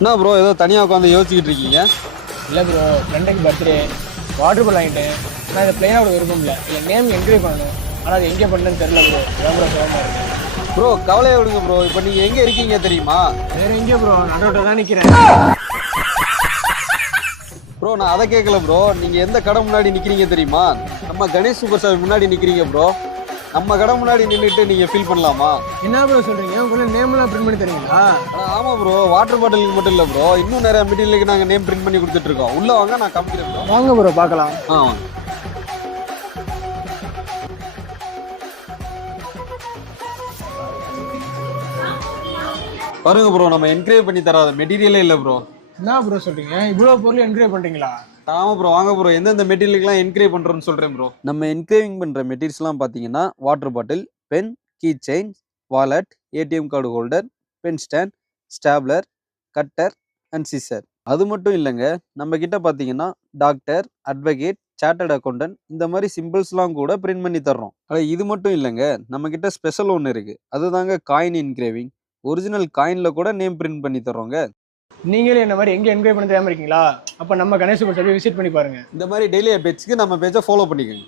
என்ன ப்ரோ ஏதோ தனியாக உட்காந்து யோசிச்சுக்கிட்டு இருக்கீங்க? இல்லை ப்ரோ, ஃப்ரெண்டுக்கு பர்த்டே வாட்டர் பால் வாங்கிட்டேன். ஆனால் இது பிளெயினாக கூட விருப்பம் இல்லை. இல்லை நேம் என்கரேஜ் பண்ணணும். ஆனால் அது எங்கே பண்ணுன்னு தெரியல ப்ரோ. இதான் ப்ரோ சோகமாக இருக்கு. ப்ரோ கவலையை விடுங்க ப்ரோ. இப்போ நீங்கள் எங்கே இருக்கீங்க தெரியுமா? வேறு எங்கே ப்ரோ, நடுவோட்ட தான் நிற்கிறேன். ப்ரோ நான் அதை கேட்கல ப்ரோ. நீங்கள் எந்த கடை முன்னாடி நிற்கிறீங்க தெரியுமா? நம்ம கணேஷ் சூப்பர் ஸ்டார் முன்னாடி நிற்கிறீங்க ப்ரோ. நம்ம கடை முன்னாடி நின்றுட்டு நீங்கள் ஃபீல் பண்ணலாமா? என்ன ப்ரோ சொல்கிறீங்க? உங்களுக்கு நேம்லாம் பிரிண்ட் பண்ணி தரீங்களா? ஆமாம் ப்ரோ. வாட்டர் பாட்டிலுக்கு மட்டும் இல்லை ப்ரோ, இன்னும் நிறைய மெட்டீரியலுக்கு நாங்கள் நேம் பிரிண்ட் பண்ணி கொடுத்துட்ருக்கோம். உள்ளே வாங்க, நான் காமிக்கிறேன் ப்ரோ. வாங்க ப்ரோ பார்க்கலாம். வாங்க. பாருங்க ப்ரோ, நம்ம என்கரேஜ் பண்ணி தராத மெட்டீரியலே இல்லை ப்ரோ. என்ன ப்ரோ சொல்கிறீங்க? இவ்வளோ பொருள் என்கரேஜ் பண்ணுறீங்களா? ஆமாம் ப்ரோ. வாங்க ப்ரோ, எந்தெந்த மெட்டீரியலுக்குலாம் என்கரேஜ் பண்ணுறோன்னு சொல்கிறேன் ப்ரோ. நம்ம என்கரேவிங் பண்ணுற மெட்டீரியல்ஸ்லாம் பார்த்தீங்கன்னா water bottle, pen, key chain, wallet, ATM card holder, pen stand, stapler, cutter and scissor. அது மட்டும் இல்லைங்க, நம்ம கிட்ட பார்த்தீங்கன்னா டாக்டர், அட்வொகேட், சார்ட்டர்ட் அக்கௌண்டன்ட் இந்த மாதிரி சிம்பிள்ஸ்லாம் கூட பிரிண்ட் பண்ணி தர்றோம். இது மட்டும் இல்லைங்க, நம்ம கிட்ட ஸ்பெஷல் ஒன்று இருக்குது. அதுதாங்க காயின் என்கிரேவிங். ஒரிஜினல் காயினில் கூட நேம் பிரிண்ட் பண்ணி தர்றோங்க. நீங்களே என்ன மாதிரி எங்கே என்கரேஜ் பண்ண தெரியாமல் இருக்கீங்களா? அப்போ நம்ம கணேஷ் சூப்பர் ஸ்டார் விசிட் பண்ணி பாருங்கள். இந்த மாதிரி டெய்லி பேஜ்க்கு நம்ம பேஜை ஃபாலோ பண்ணிக்கோங்க.